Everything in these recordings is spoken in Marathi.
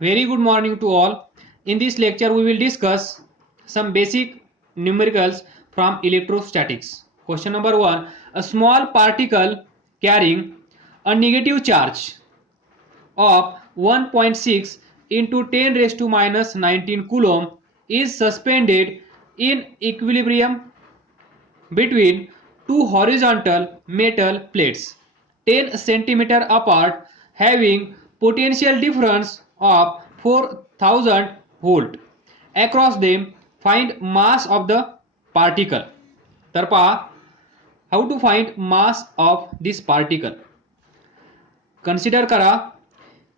Very good morning to all. In this lecture, we will discuss some basic numericals from electrostatics. Question number 1. A small particle carrying a negative charge of 1.6 into 10 raised to minus 19 coulomb is suspended in equilibrium between two horizontal metal plates 10 centimeter apart having potential difference of 4000 volt across them. Find mass of the particle. तर पहा, how to find mass of this particle. Consider करा,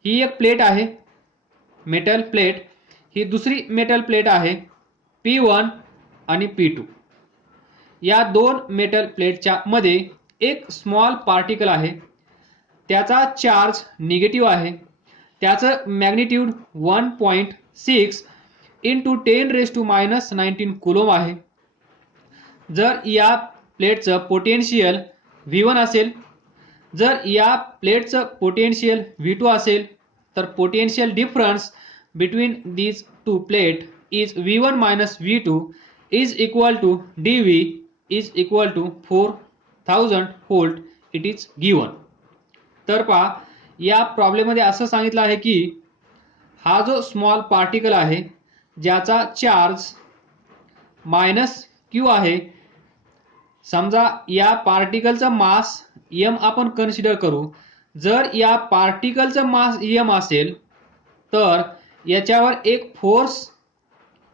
ही एक प्लेट आहे, मेटल प्लेट. ही दुसरी मेटल प्लेट आहे P1 आणि P2. या दोन मेटल प्लेटच्या मध्ये एक स्मॉल पार्टिकल आहे, त्याचा चार्ज निगेटिव्ह आहे, त्याचं magnitude 1.6 into 10 raise to minus 19 coulomb आहे. जर या प्लेटचं पोटेन्शियल V1 असेल, जर या प्लेटचं पोटेन्शियल V2 असेल, तर potential difference between these two plate is V1 minus V2 is equal to dV is equal to 4000 volt. it is given. तर पहा, या प्रॉब्लेम मध्ये असं सांगितलं आहे की हा जो स्मॉल पार्टिकल आहे ज्याचा चार्ज -q आहे, समजा या पार्टिकलचा मास m आपण कन्सिडर करू. जर या पार्टिकलचा मास m असेल तर याच्यावर एक फोर्स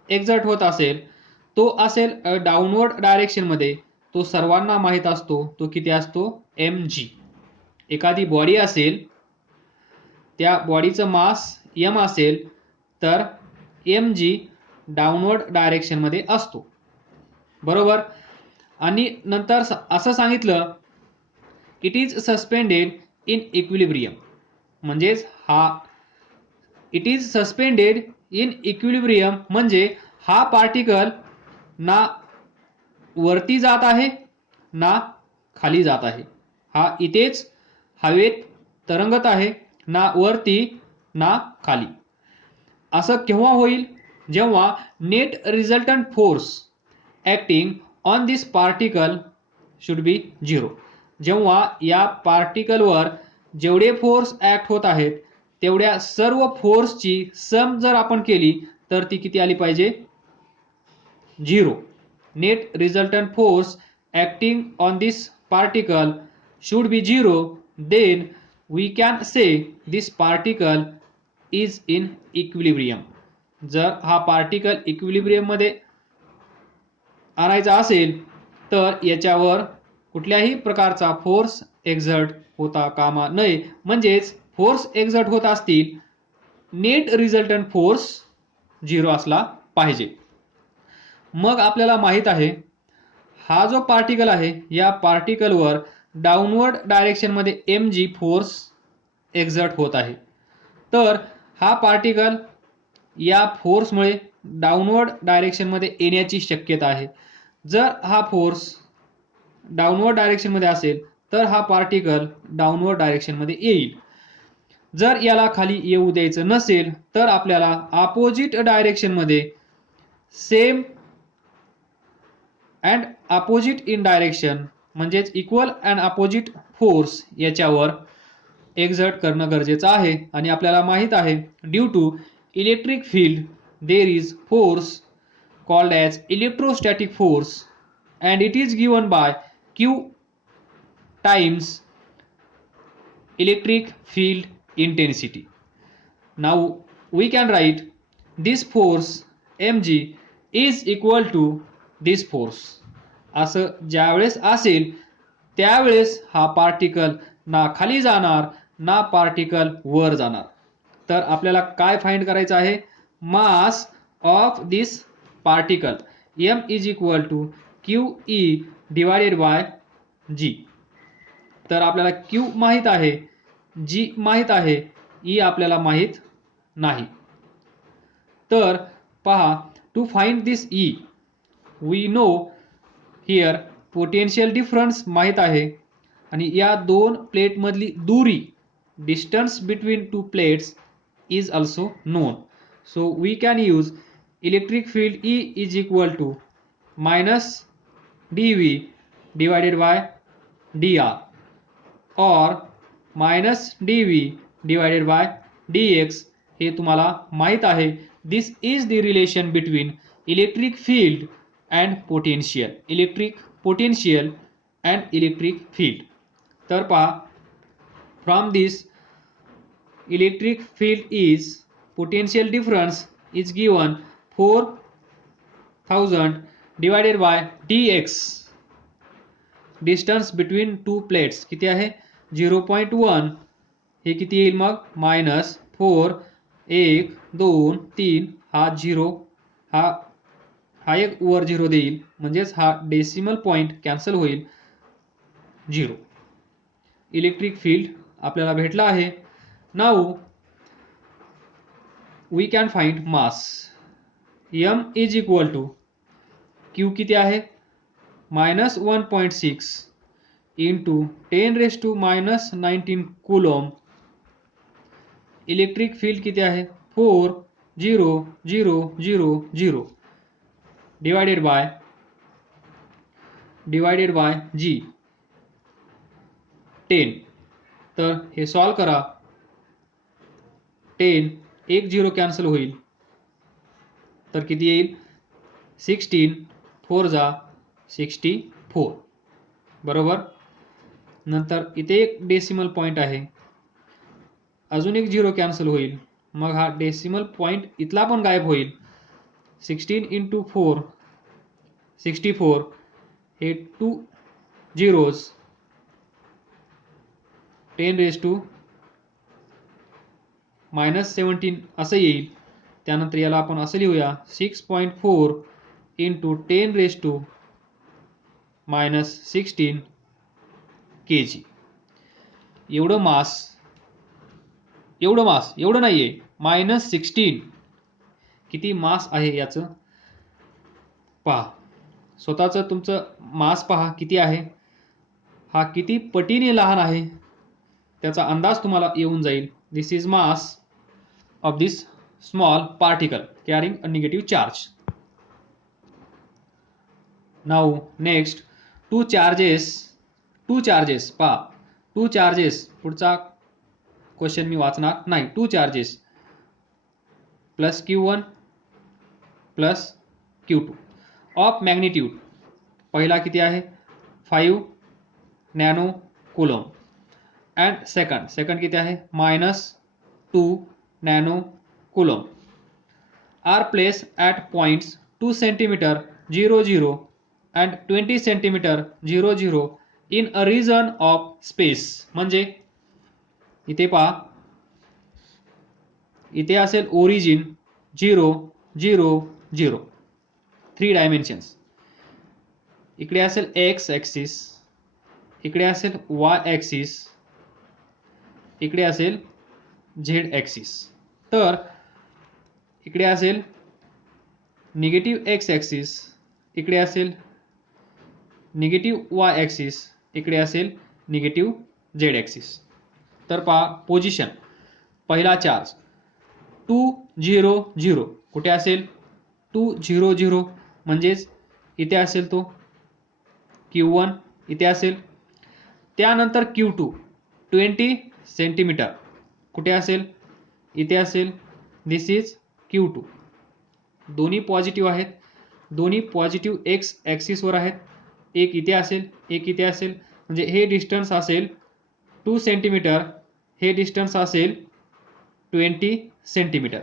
एक्झर्ट होत असेल, तो असेल डाउनवर्ड डायरेक्शन मध्ये. तो सर्वांना माहित असतो, तो किती असतो, mg. एखादी बॉडी असेल, त्या बॉडीचं मास m असेल तर mg डाउनवर्ड डायरेक्शन मध्ये असतो, बरोबर. आणि नंतर असं सांगितलं it is suspended in equilibrium. म्हणजेच हा it is suspended in equilibrium म्हणजे हा पार्टिकल ना वरती जात आहे ना खाली जात आहे. हा इथेच हवेत तरंगत आहे, ना वरती ना खाली. असं केव्हा होईल, जेव्हा net resultant force acting on this particle should be 0. जेव्हा या पार्टिकलवर जेवढे फोर्स ऍक्ट होत आहेत तेवढ्या सर्व फोर्सची सम जर आपण केली तर ती किती आली पाहिजे, 0. Net resultant force acting on this particle should be 0. Then we can say this particle is in equilibrium. जर हा पार्टिकल इक्विलिब्रियम मध्ये आणायचा असेल तर याच्यावर कुठल्याही प्रकारचा फोर्स एक्झर्ट होता कामा नये. म्हणजेच फोर्स एक्झर्ट होत असतील, नेट रिझल्टंट फोर्स 0 असला पाहिजे. मग आपल्याला माहित आहे हा जो पार्टिकल आहे या पार्टिकलवर डाउनवर्ड डायरेक्शन मध्ये mg फोर्स एक्झर्ट होत आहे. तर हा पार्टिकल या फोर्समुळे डाउनवर्ड डायरेक्शन मध्ये येण्याची शक्यता आहे. जर हा फोर्स डाउनवर्ड डायरेक्शन मध्ये असेल तर हा पार्टिकल डाउनवर्ड डायरेक्शन मध्ये येईल. जर याला खाली येऊ द्यायचं नसेल तर आपल्याला अपोजिट डायरेक्शन मध्ये same and opposite in direction म्हणजेच इक्वल अँड अपोजिट फोर्स याच्यावर एक्झर्ट करणं गरजेचं आहे. आणि आपल्याला माहित आहे due to electric field there is force called as electrostatic force and it is given by q times electric field intensity. Now we can write this force mg is equal to this force. असं ज्यावेळेस असेल त्यावेळेस हा पार्टिकल ना खाली जाणार ना पार्टिकल वर जाणार. तर आपल्याला काय फाइंड करायचं आहे, mass of this particle m is equal to QE divided by g. तर आपल्याला q माहित आहे, g माहित आहे, E आपल्याला माहित नाही. तर पहा, to find this E we know here potential difference माहित आहे आणि या दोन प्लेट मधली दूरी distance between two plates is also known. So we can use electric field E is equal to minus dV divided by dr or minus dV divided by dx. हे तुम्हाला माहित आहे. This is the relation between electric field and potential. Electric potential and electric field. तर पहा, from this electric field is potential difference is given 4000 divided by dx. Distance between two plates किती आहे 0.1. हे किती येईल मग मायनस 4 1 2 3 हा 0 हा एक वर 0 देईल म्हणजेच हा डेसिमल पॉइंट कॅन्सल होईल 0. इलेक्ट्रिक फील्ड आपल्याला भेटला आहे. Now we can find mass. m is equal to q किती आहे minus 1.6 into 10⁻⁻19 coulomb. Electric field किती आहे 40000 डिवाइडेड बाय g 10. तर हे सॉल्व करा. 10 एक 0 कॅन्सल होईल तर किती येईल 16 4 जा 64 बरोबर. नंतर इथे एक डेसिमल पॉइंट आहे अजून एक 0 कॅन्सल होईल मग हा डेसिमल पॉइंट इथला पण गायब होईल. 16 इंटू 4 64 हे 2 zeros 10⁻⁻17 असं येईल. त्यानंतर याला आपण असं लिहूया 6.4 इंटू 10⁻⁻16 kg. एवढं नाहीये -16 किती मास आहे याचं पहा. स्वतःचं तुमचं मास पहा किती आहे. हा किती पटीने लहान आहे त्याचा अंदाज तुम्हाला येऊन जाईल. This is mass of this small particle carrying a negative charge. Now next two charges पहा. टू चार्जेस पुढचा क्वेश्चन मी वाचणार नाही. Two charges plus Q1 plus Q2 of magnitude. पहिला किती आहे 5 नॅनो कूलॉम अँड सेकंड किती आहे -2 nano coulomb are place at points 2 centimetre 00 and 20 centimetre 00 in a region of space. म्हणजे इथे पहा इथे असेल ओरिजिन 0 0 0 3 डायमेन्शन्स. इकडे असेल x ॲक्सिस, इकडे असेल y ॲक्सिस, इकडे असेल z ॲक्सिस. तर इकडे असेल निगेटिव्ह x ॲक्सिस, इकडे असेल निगेटिव्ह y ॲक्सिस, इकडे असेल निगेटिव्ह z ॲक्सिस. तर पहा पोझिशन. पहिला चार्ज 2 0 0 कुठे असेल 2 0 0 म्हणजेच इथे असेल तो Q1 इथे असेल. त्यानंतर Q2 20 सेंटीमीटर कुठे असेल इथे असेल. दिस इज Q2. दोन्ही पॉझिटिव्ह आहेत. दोन्ही पॉझिटिव्ह x ॲक्सिसवर आहेत. एक इथे असेल एक इथे असेल म्हणजे हे डिस्टन्स असेल 2 सेंटीमीटर, हे डिस्टन्स असेल 20 सेंटीमीटर.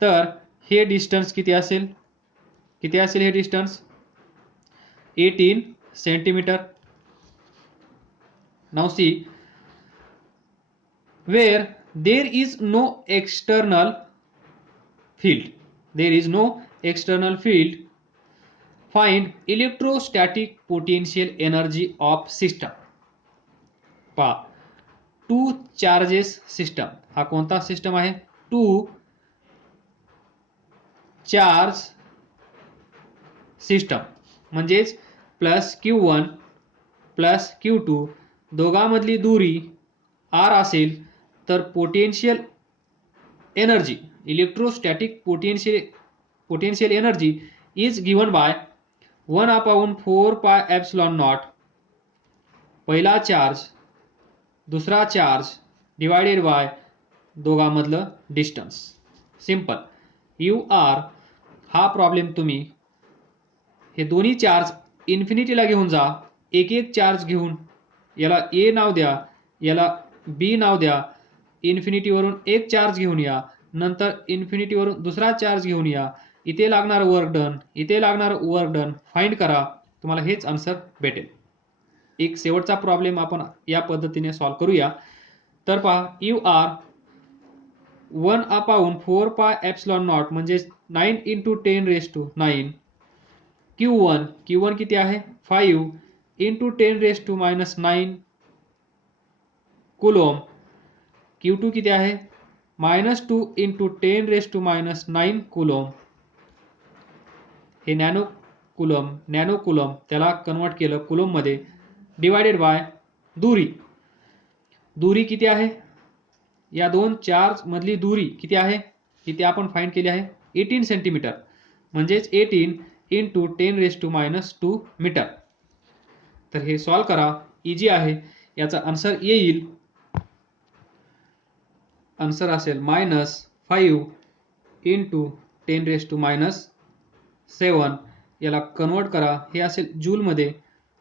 तर हे डिस्टन्स किती असेल हे distance 18 centimetre. Now see where there is no external field find electrostatic potential energy of system. पहा टू चार्जेस सिस्टम हा कोणता सिस्टम आहे 2 चार्ज सिस्टम म्हणजेच प्लस Q1 प्लस Q2 दोघांमधली दूरी r असेल तर potential energy, electrostatic potential energy is given by 1/4 pi epsilon naught, पहिला चार्ज दुसरा चार्ज डिवायडेड बाय दोघांमधलं डिस्टन्स. सिंपल. यू आर हा प्रॉब्लेम तुम्ही हे दोन्ही चार्ज इन्फिनिटीला घेऊन जा, एक एक चार्ज घेऊन याला ए नाव द्या, याला बी नाव द्या, इन्फिनिटीवरून एक चार्ज घेऊन या, नंतर इन्फिनिटीवरून दुसरा चार्ज घेऊन या, इथे लागणार वर्क डन, इथे लागणार वर्क डन फाइंड करा, तुम्हाला हेच आन्सर भेटेल. एक शेवटचा प्रॉब्लेम आपण या पद्धतीने सॉल्व्ह करूया. तर पहा, you R 1/4 pi epsilon not म्हणजे 9 × 10⁻⁹. Q1 किती आहे 5 × 10⁻⁹ कुलोम. Q2 किती आहे -2 × 10⁻⁹ कुलोम. हे नॅनो कुलोम त्याला कन्वर्ट केलं कुलोम मध्ये, डिवायडेड बाय दूरी किती आहे, या दोन चार्ज मधली दूरी किती आहे, इथे आपण फाइंड केली आहे 18 सेंटीमीटर, म्हणजेच 18 × 10⁻² मीटर. तर हे सॉल्व्ह करा, इजी आहे. याचा आन्सर येईल, आन्सर असेल -5 × 10⁻⁷. याला कन्वर्ट करा, हे असेल जूल मध्ये,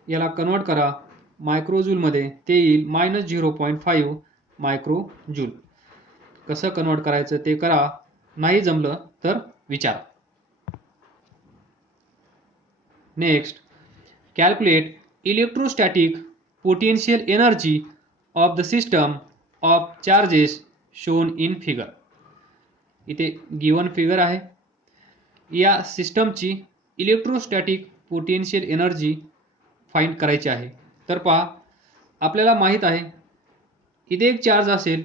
याला कन्वर्ट करा मायक्रोजूल मध्ये, ते येईल -0.5 मायक्रोजूल. कसं कन्वर्ट करायचं ते करा, नाही जमलं तर विचारा. Next, calculate electrostatic potential energy of the system of charges shown in figure. इथे गिवन फिगर आहे. या सिस्टमची इलेक्ट्रोस्टॅटिक पोटेन्शियल एनर्जी फाइंड करायची आहे. तर पहा, आपल्याला माहित आहे इथे एक चार्ज असेल,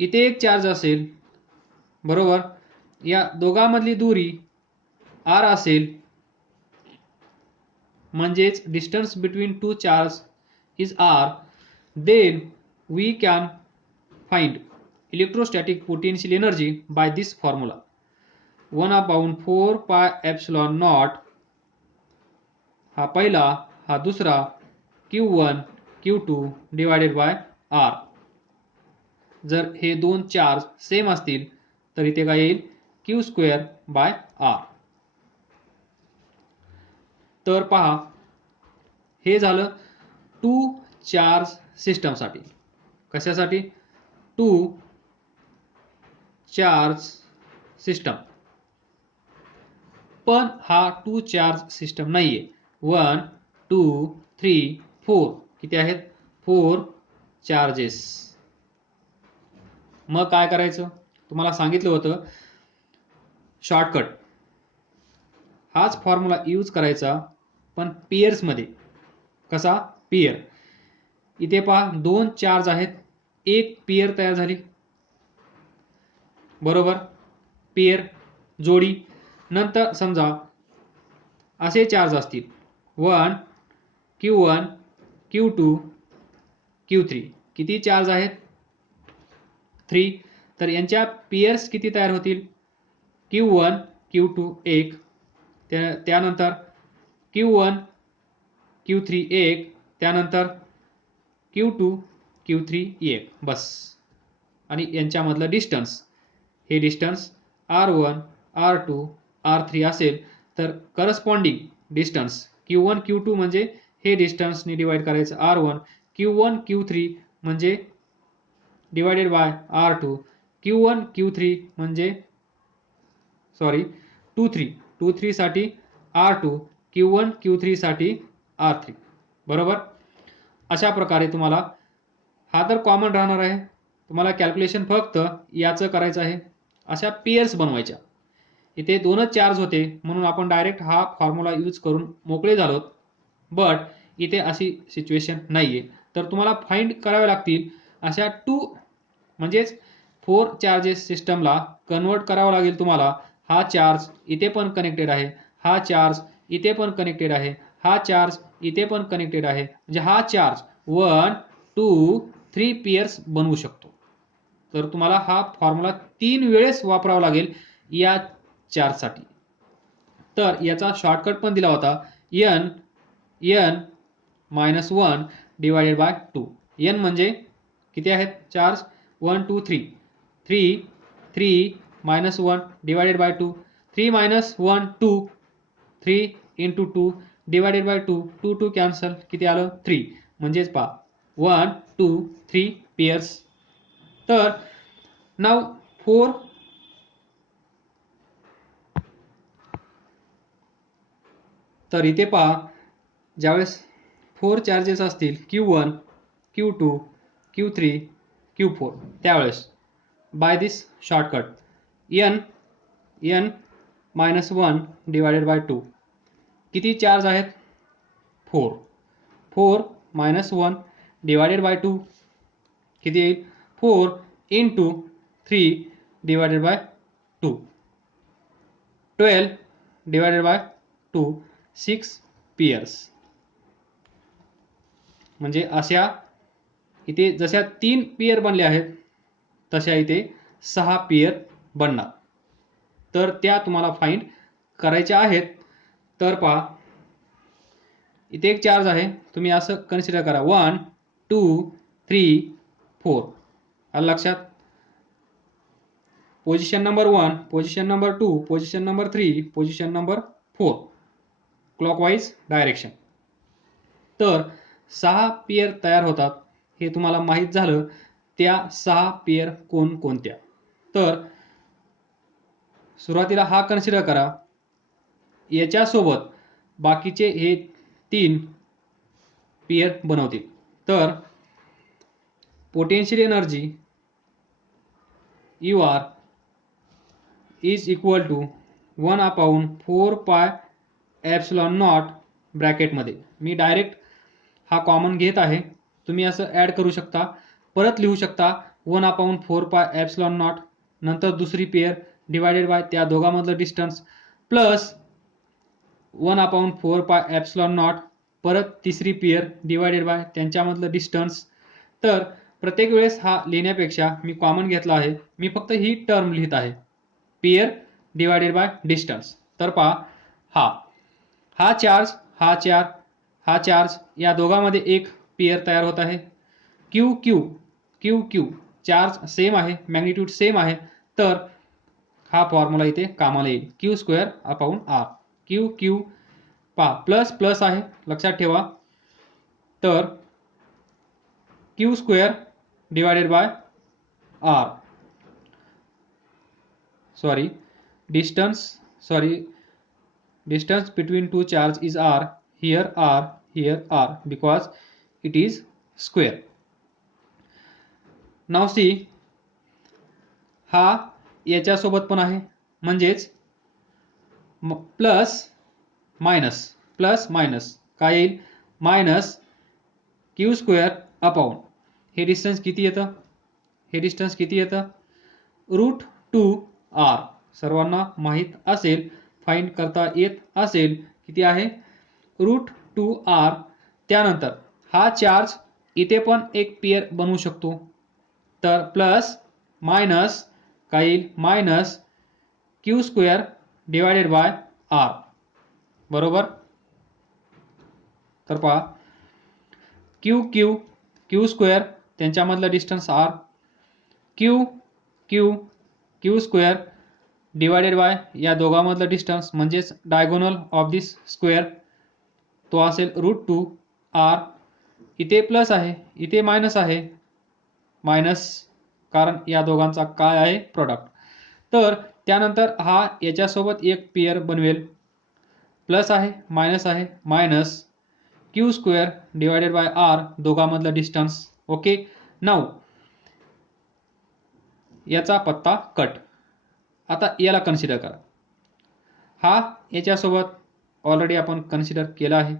इथे एक चार्ज असेल, बरोबर. या दोघांमधली दूरी r असेल, म्हणजेच distance between two charge is r. Then we can find electrostatic potential energy by this formula 1/4 pi epsilon not. हा पहिला, हा दुसरा, Q1 Q2 divided by r. जर हे दोन चार्ज सेम असतील तर इथे काय येईल Q²/r. तर पहा, हे झालं 2 चार्ज सिस्टमसाठी. कशासाठी 2 चार्ज सिस्टम. पण हा 2 चार्ज सिस्टम नाहीये. 1 2 3 4 किती आहेत 4 चार्जेस. मग काय करायचं, तुम्हाला सांगितलं होतं शॉर्टकट. हाच फॉर्म्युला यूज करायचा, पण पेयर्स मध्ये. कसा पेयर, इथे पहा दोन चार्ज आहेत, एक पेयर तयार झाली, बरोबर. पेयर जोडी. नंतर समजा असे चार्ज असतील 1 Q1 Q2 Q3. किती चार्ज आहेत 3. तर यांच्या पेयर्स किती तयार होतील Q1 Q2 1, त्यानंतर Q1 Q3 1, त्यानंतर Q2 Q3 1, बस. आणि यांच्यामधलं डिस्टन्स, हे डिस्टन्स R1 R2 R3 असेल तर करस्पॉन्डिंग डिस्टन्स Q1 Q2 म्हणजे हे डिस्टन्सने डिवाइड करायचं R1, Q1 Q3 म्हणजे divided by R2, Q1 Q3 म्हणजे 2 3 साठी R2, Q1 Q3 साठी R3, बरोबर. अशा प्रकारे तुम्हाला, हा तर कॉमन राहणार आहे, तुम्हाला कॅल्क्युलेशन फक्त याचं करायचं आहे. अशा पेयर्स बनवायच्या. इथे दोनच चार्ज होते म्हणून आपण डायरेक्ट हा फॉर्म्युला यूज करून मोकळे झालो. बट इथे अशी सिच्युएशन नाहीये, तर तुम्हाला फाइंड करावे लागतील अशा 2 म्हणजेच 4 चार्जेस सिस्टमला कन्वर्ट करावं लागेल तुम्हाला. हा चार्ज इथे पण कनेक्टेड आहे, हा चार्ज इथे पण कनेक्टेड आहे, हा चार्ज इथे पण कनेक्टेड आहे, म्हणजे हा चार्ज 1 2 3 पेयर्स बनवू शकतो. तर तुम्हाला हा फॉर्म्युला 3 वेळेस वापरावा लागेल या चार्जसाठी. तर याचा शॉर्टकट पण दिला होता, n -1 डिवायडेड बाय 2. n म्हणजे किती आहेत charge? 1 2 3. 3 -1 divided by 2. 3 -1 2. 3 × 2 divided by 2. 2 2 cancel, किती आलं? 3. म्हणजेच पहा 1 2 3 पेयर्स. तर नाव 4. तर इथे पहा, ज्यावेळेस 4 चार्जेस असतील Q1 Q2 Q3 Q4, त्यावेळेस by this shortcut n -1 divided by 2 किती चार्ज आहेत? 4. 4 -1 डिवायडेड बाय 2 किती येईल? 4 × 3 divided by 2. 12 divided by 2 6 pairs. म्हणजे अशा इथे जशा 3 पेयर बनले आहेत तशा इथे 6 पेयर बनणार. तर त्या तुम्हाला फाइंड करायच्या आहेत. तर पहा, इथे एक चार्ज आहे, तुम्ही असं कन्सिडर करा 1 2 3 4. आलं लक्षात? Position number 1, position number 2, position number 3, position number 4, clockwise direction. तर 6 पेयर तयार होतात, हे तुम्हाला माहीत झालं. त्या 6 पेयर कोणकोणत्या? तर सुरुवातीला हा कन्सिडर करा, याच्यासोबत बाकीचे हे 3 पेयर बनवतील. तर potential energy UR is equal to 1/4πε0 ब्रॅकेटमध्ये. मी डायरेक्ट हा कॉमन घेत आहे, तुम्ही असं ॲड करू शकता, परत लिहू शकता 1/4πε0, नंतर दुसरी पेयर डिवायडेड बाय त्या दोघांमधलं डिस्टन्स, प्लस 1/4πε0 परत तिसरी पेयर डिवायडेड बाय त्यांच्यामधलं डिस्टन्स. तर प्रत्येक वेळेस हा लिहिण्यापेक्षा मी कॉमन घेतला आहे, मी फक्त ही टर्म लिहित आहे, पेयर डिवायडेड बाय डिस्टन्स. तर पहा, हा चार्ज या दोघांमध्ये एक पेयर तयार होत आहे. क्यू चार्ज सेम आहे, मॅग्निट्यूड सेम आहे. तर हा फॉर्म्युला इथे कामाला येईल, Q²/R. क्यू पहा, प्लस प्लस आहे, लक्षात ठेवा. तर Q² divided by R. Distance between two charge is R. Here R because it is square. Now see, हा याच्यासोबत पण आहे, म्हणजेच प्लस मायनस काय येईल? मायनस Q²/, हे डिस्टन्स किती येतं? √2R. सर्वांना माहीत असेल, फाइंड करता येत असेल, किती आहे? √2R. त्यानंतर हा चार्ज इथे पण एक पेयर बनवू शकतो. तर प्लस मायनस काय येईल? Minus Q² divided by R. बरोबर? तर पहा, Q² त्यांच्यामधला distance R, Q² divided bye या दोघांमधलं डिस्टन्स, म्हणजेच डायगोनल ऑफ दिस स्क्वेअर, तो असेल √2R. इथे प्लस आहे, इथे मायनस आहे, मायनस कारण या दोघांचा काय आहे? प्रोडक्ट. तर त्यानंतर हा याच्यासोबत एक पेयर बनवेल, प्लस आहे minus Q² divided by R, दोघांमधलं डिस्टन्स. ओके, नाऊ याचा पत्ता कट. आता याला कन्सिडर करा, हा याच्यासोबत ऑलरेडी आपण कन्सिडर केला आहे,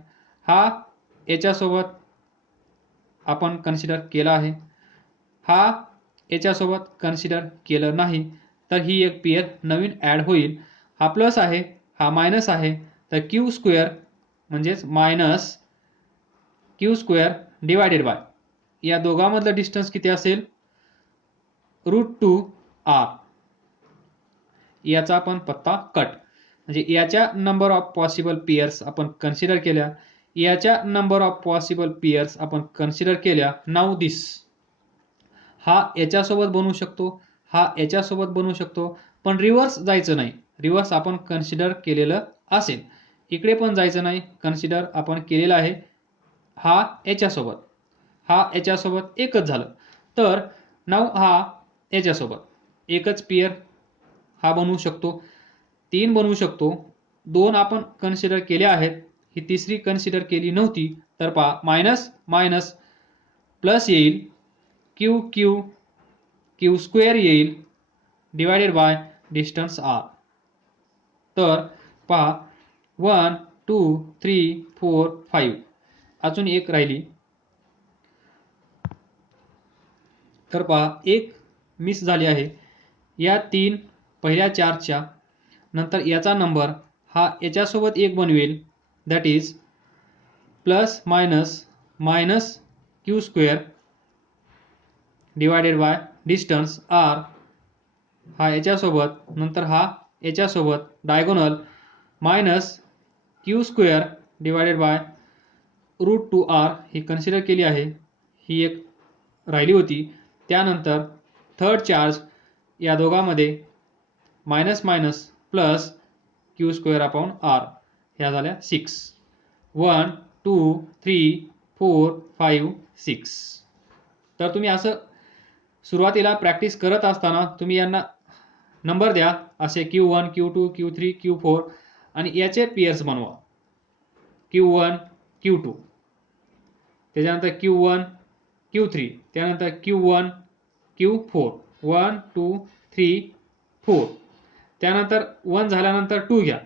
हा याच्यासोबत आपण कन्सिडर केला आहे, हा याच्यासोबत कन्सिडर केलं नाही, तर ही एक पेयर नवीन ॲड होईल. हा प्लस आहे, हा मायनस आहे, तर Q² म्हणजेच मायनस Q² डिवायडेड बाय या दोघांमधलं डिस्टन्स किती असेल? √2r. याचा आपण पत्ता कट, म्हणजे याच्या नंबर ऑफ पॉसिबल पेयर्स आपण कन्सिडर केल्या, याच्या नंबर ऑफ पॉसिबल पेयर्स आपण कन्सिडर केल्या. नाऊ दिस, हा याच्यासोबत बनवू शकतो, हा याच्यासोबत बनवू शकतो, पण रिव्हर्स जायचं नाही. रिव्हर्स आपण कन्सिडर केलेलं असेल. इकडे पण जायचं नाही, कन्सिडर आपण केलेलं आहे. हा याच्यासोबत, हा याच्यासोबत एकच झालं. तर नाऊ हा याच्यासोबत एकच पेयर हा बनवू शकतो, 3 बनवू शकतो. 2 आपण कन्सिडर केले आहेत, ही तिसरी कन्सिडर केली नव्हती. तर पहा मायनस मायनस प्लस येईल, क्यू क्यू क्यू स्क्वेअर येईल डिवायडेड बाय डिस्टन्स आर. तर पहा 1 2 3 4 5, अजून एक राहिली. तर पहा एक मिस झाली आहे. या 3 पहिल्या 4च्या नंतर याचा नंबर हा याच्यासोबत एक बनवेल, that is plus minus minus q square divided by distance r. हा याच्यासोबत, नंतर हा याच्यासोबत diagonal minus q square divided by √2r ही कन्सिडर केली आहे. ही एक राहिली होती. त्यानंतर थर्ड चार्ज या दोघांमध्ये minus minus plus q square upon r, ह्या झाल्या 6. 1 2 3 4 5 6. तर तुम्ही असं सुरुवातीला प्रॅक्टिस करत असताना तुम्ही यांना नंबर द्या, असे Q1 Q2 Q3 Q4, आणि याचे पेयर्स बनवा. Q1 Q2, त्याच्यानंतर Q1 Q3, त्यानंतर Q1 Q4, 1 2 3 4. त्यानंतर 1 झाल्यानंतर 2 घ्या,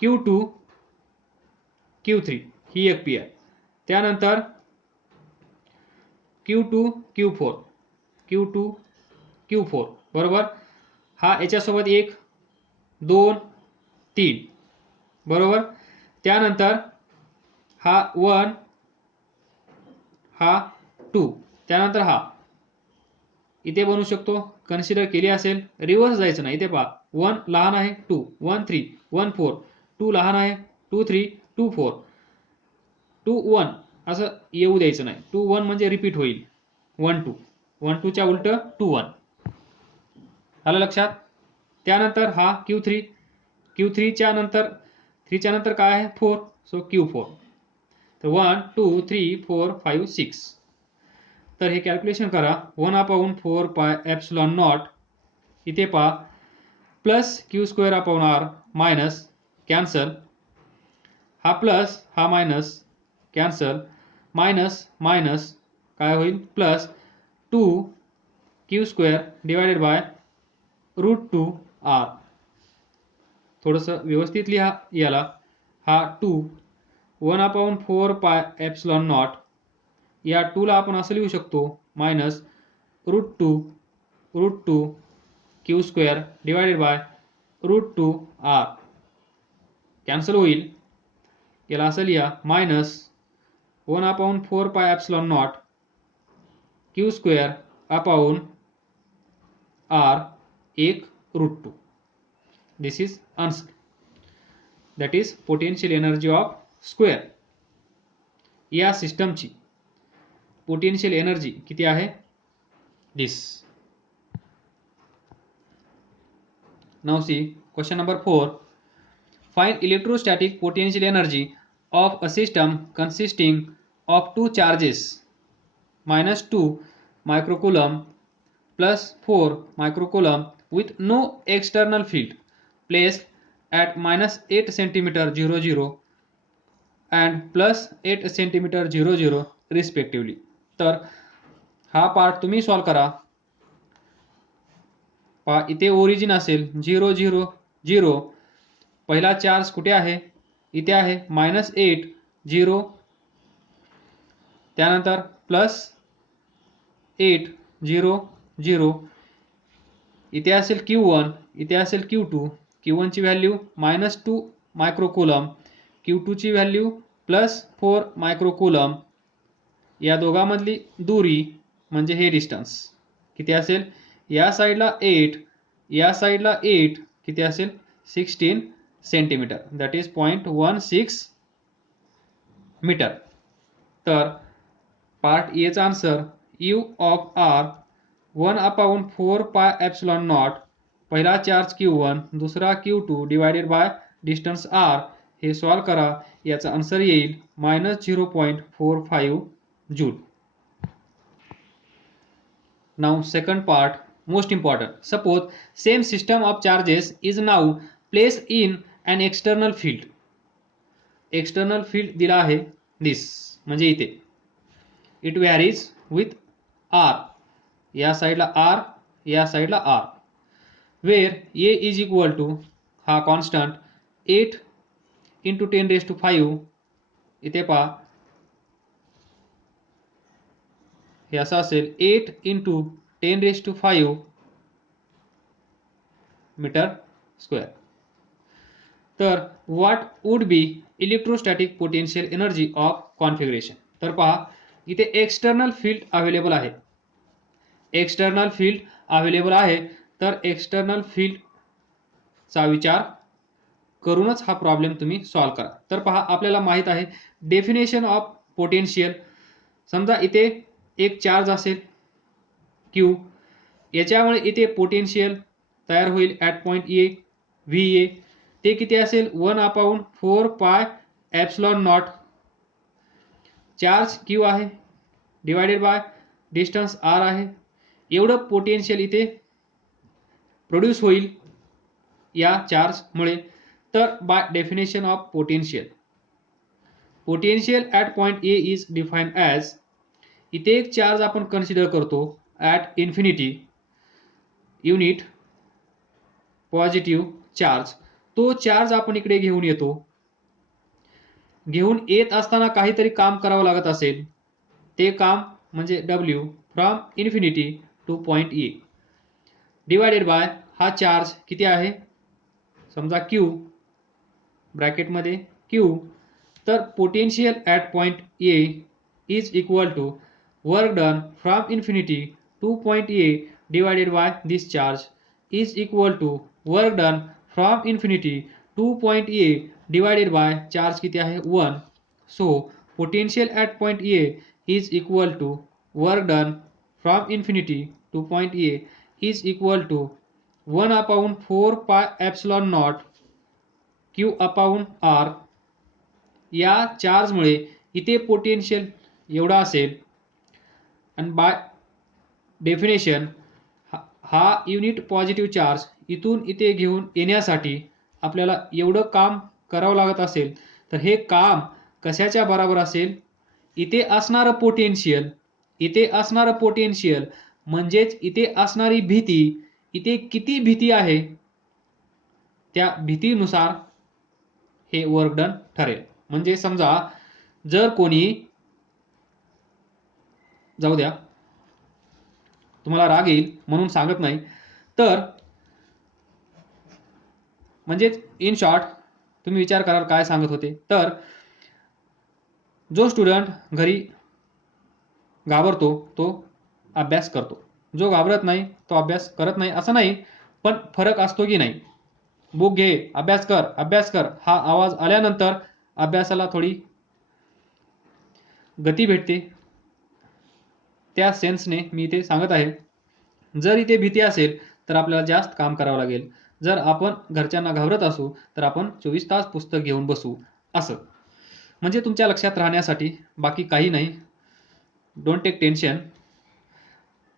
Q2 Q3 ही एक पेयर. त्यानंतर Q2 Q4 Q2 Q4 बरोबर. हा याच्यासोबत 1 2 3 बरोबर. त्यानंतर हा 1 हा 2, त्यानंतर हा इथे बनवू शकतो, कन्सिडर केली असेल. रिव्हर्स जायचं नाही. इथे पहा 1 लहान आहे 2 1 3 1 4, 2 लहान आहे 2 3 2 4, 2 1 असं येऊ द्यायचं नाही. 2 1 म्हणजे रिपीट होईल. 1 2 1 2 च्या उलट 2 1. आलं लक्षात. त्यानंतर हा Q3 Q3 च्या नंतर 3 च्या नंतर काय आहे 4, सो Q4. तर 1 2 3 4 5 6. तर हे कॅल्क्युलेशन करा. 1/4 पाय एप्सिलॉन नॉट, इथे पहा plus q square upon r minus cancel, हा प्लस हा मायनस कॅन्सल, मायनस मायनस काय होईल plus 2 Q square divided by √2r. थोडंसं व्यवस्थित लिहा याला. हा 2 1/4 पाय एप्सिलॉन नॉट, या 2 ला आपण असं लिहू शकतो minus √2 Q square divided by √2r. Cancel होईल. याला असं लिहा minus 1/4 pi epsilon naught Q square upon r 1 √2. This is that is potential energy of square. या सिस्टमची पोटेन्शियल एनर्जी किती आहे this. Now see question number 4. Find electrostatic potential energy of a system consisting of 2 charges -2 microcoulomb +4 microcoulomb with no external field placed at -8 cm 0 0 and +8 cm 0 0 respectively. तर हा पार्ट तुम्ही सॉल्व करा. पहा इथे ओरिजिन असेल 0 0 0. पहिला चार्ज कुठे आहे, इथे आहे -8 0, त्यानंतर +8 0 0. इथे असेल Q1, इथे असेल Q2. Q1 ची व्हॅल्यू -2 मायक्रोकुलम, Q2 ची व्हॅल्यू +4 मायक्रोकुलम. या दोघांमधली दूरी म्हणजे हे डिस्टन्स किती असेल, या साईडला 8, या साईडला 8 किती असेल 16 सेंटीमीटर, दॅट इज 0.16 मीटर. तर पार्ट ए चा answer you of R 1/4 pi epsilon not, पहिला चार्ज Q1 दुसरा Q2 divided by distance R, हे सॉल्व करा. याचा आन्सर येईल -0.45 joule. Now second part, most important. Suppose same system of charges is now placed in an external field. External field दिला आहे this, म्हणजे इथे it varies with R, या साईडला R, या साईडला R, where A is equal to हा कॉन्स्टंट 8 into 10⁵, इथे पहा हे असं असेल 8 into 10⁵ मीटर स्क्वेअर. तर what would be electrostatic potential energy of configuration. तर पहा इथे एक्सटर्नल फील्ड अवेलेबल आहे, एक्सटर्नल फील्ड अवेलेबल आहे. तर एक्सटर्नल फील्डचा विचार करूनच हा प्रॉब्लेम तुम्ही सॉल्व करा. तर पहा आपल्याला माहित आहे डेफिनेशन ऑफ पोटेन्शियल. समजा इथे एक चार्ज असेल Q, याच्यामुळे इथे पोटेन्शियल तयार होईल ॲट पॉइंट ए VA, ते किती असेल 1/4 pi epsilon not. Charge Q आहे डिवायडेड बाय डिस्टन्स R आहे, एवढं पोटेन्शियल इथे प्रोड्यूस होईल या चार्जमुळे. तर by definition of potential, potential at point A is defined as, इथे एक चार्ज आपण कन्सिडर करतो at infinity, unit positive charge. तो चार्ज आपण इकडे घेऊन येतो, घेऊन येत असताना काहीतरी काम करावं लागत असेल, ते काम म्हणजे W from infinity to point A divided by हा चार्ज किती आहे समजा Q, ब्रॅकेटमध्ये Q. तर potential at point A is equal to work done from infinity to point A divided by this charge is equal to work done from infinity to point A divided by charge किती आहे 1. So potential at point A is equal to work done from infinity to point A is equal to 1/4 pi epsilon not Q/R. या चार्जमुळे इथे पोटेन्शियल एवढा असेल, आणि बाय डेफिनेशन हा युनिट पॉझिटिव्ह चार्ज इथून इथे घेऊन येण्यासाठी आपल्याला एवढं काम करावं लागत असेल, तर हे काम कशाच्या बरोबर असेल, इथे असणारं पोटेन्शियल, इथे असणारं पोटेन्शियल म्हणजेच इथे असणारी भीती, इथे किती भीती आहे त्या भीतीनुसार हे वर्क डन ठरेल. म्हणजे समजा जर कोणी, जाऊ द्या तुम्हाला राग येईल म्हणून सांगत नाही, तर म्हणजेच इन शॉर्ट तुम्ही विचार कराल काय सांगत होते. तर जो स्टुडंट घरी घाबरतो तो अभ्यास करतो, जो घाबरत नाही तो अभ्यास करत नाही. असं नाही, पण फरक असतो की नाही. बुक घे, अभ्यास कर, अभ्यास कर हा आवाज आल्यानंतर अभ्यासाला थोडी गती भेटते. त्या सेन्सने मी इथे सांगत आहे. जर इथे भीती असेल तर आपल्याला जास्त काम करावं लागेल. जर आपण घरच्यांना घाबरत असू तर आपण 24 तास पुस्तक घेऊन बसू. असं म्हणजे तुमच्या लक्षात राहण्यासाठी, बाकी काही नाही. Don't take tension.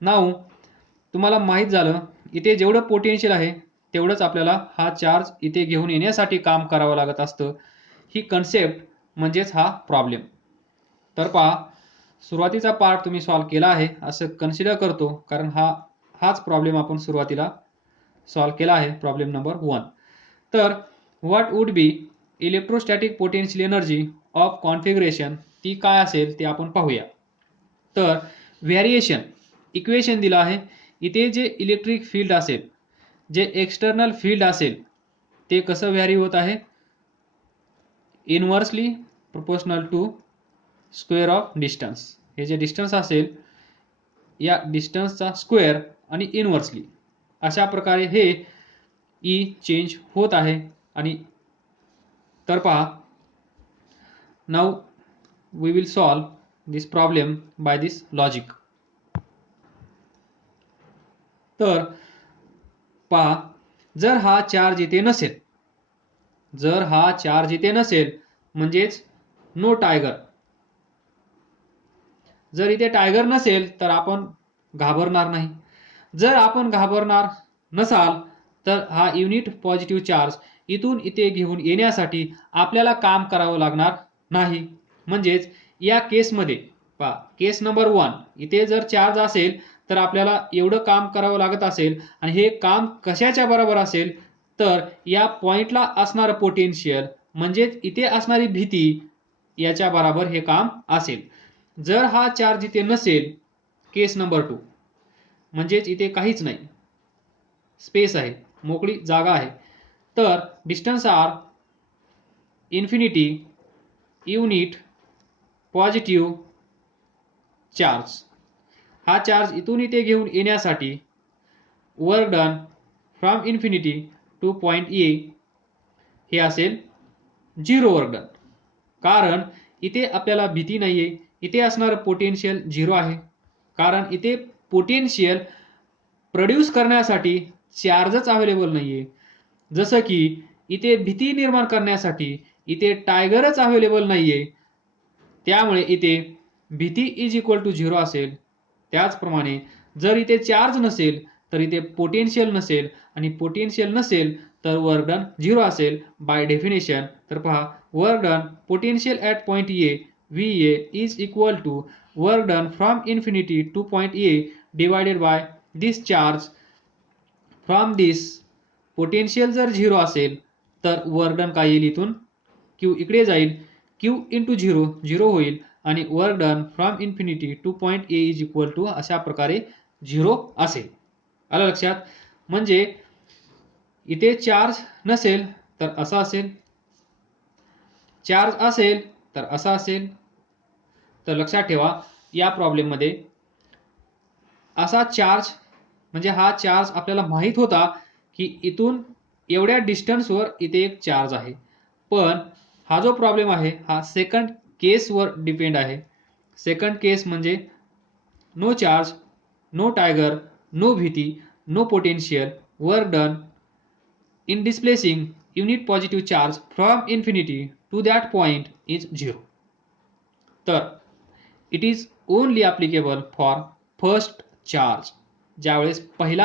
नाऊ तुम्हाला माहीत झालं इथे जेवढं पोटेन्शियल आहे तेवढंच आपल्याला हा चार्ज इथे घेऊन येण्यासाठी काम करावं लागत असतं. ही कन्सेप्ट म्हणजेच हा प्रॉब्लेम. तर पहा सुरुवातीचा पार्ट तुम्ही सॉल्व केला आहे असं कन्सिडर करतो, कारण हाच प्रॉब्लेम आपण सुरुवातीला सॉल्व केला आहे, प्रॉब्लेम नंबर 1. तर what would be electrostatic potential energy of configuration, ती काय असेल ते आपण पाहूया. तर व्हेरिएशन इक्वेशन दिलं आहे. इथे जे इलेक्ट्रिक फील्ड असेल, जे एक्सटर्नल फील्ड असेल, ते कसं व्हॅरी होत आहे, inversely proportional to square of distance. हे जे डिस्टन्स असेल या डिस्टन्सचा स्क्वेअर आणि इनव्हर्सली अशा प्रकारे हे ई चेंज होत आहे. आणि तर पहा, now we will solve this problem by this logic. तर पहा, जर हा चार्ज इथे नसेल, जर हा चार्ज इथे नसेल म्हणजेच नो टायगर, जर इथे टायगर नसेल तर आपण घाबरणार नाही. जर आपण घाबरणार नसाल तर हा युनिट पॉझिटिव्ह चार्ज इथून इथे घेऊन येण्यासाठी आपल्याला काम करावं लागणार नाही. म्हणजेच या केसमध्ये पहा, केस नंबर 1 इथे जर चार्ज असेल तर आपल्याला एवढं काम करावं लागत असेल आणि हे काम कशाच्या बरोबर असेल तर या पॉइंटला असणारं पोटेन्शियल म्हणजेच इथे असणारी भीती याच्या बरोबर हे काम असेल. जर हा चार्ज इथे नसेल, केस नंबर 2 म्हणजेच इथे काहीच नाही, स्पेस आहे, मोकळी जागा आहे, तर distance are infinity unit positive charge. हा चार्ज इथून इथे घेऊन येण्यासाठी work done from infinity to point A हे असेल 0 वर्क डन. कारण इथे आपल्याला भीती नाहीये, इथे असणारं पोटेन्शियल 0 आहे. कारण इथे पोटेन्शियल प्रोड्यूस करण्यासाठी चार्जच अवेलेबल नाहीये. जसं की इथे भीती निर्माण करण्यासाठी इथे टायगरच अवेलेबल नाहीये, त्यामुळे इथे भीती इज इक्वल टू 0 असेल. त्याचप्रमाणे जर इथे चार्ज नसेल तर इथे पोटेन्शियल नसेल, आणि पोटेन्शियल नसेल तर वर्क डन 0 असेल बाय डेफिनेशन. तर पहा, work done potential at point A VA is equal to work done from infinity to point A divided by this charge from this. Potential जर 0 असेल तर वर्क डन काय येईल, इथून Q इकडे जाईल, Q इंटू 0 0 होईल, आणि work done from infinity to point A is equal to अशा प्रकारे 0 असेल. आलं लक्षात? म्हणजे इथे चार्ज नसेल तर असं असेल, चार्ज असेल तर असं असेल. तर लक्षात ठेवा, या प्रॉब्लेम मध्ये असा चार्ज म्हणजे हा चार्ज आपल्याला माहित होता की इथून एवढ्या डिस्टन्सवर इथे एक चार्ज आहे, पण हा जो प्रॉब्लेम आहे हा सेकंड केसवर डिपेंड आहे. सेकंड केस म्हणजे no charge, no tiger, no भीती, no potential, work done in displacing unit positive charge from infinity to that point is 0. तर it is only applicable for first charge. ज्यावेळेस पहिला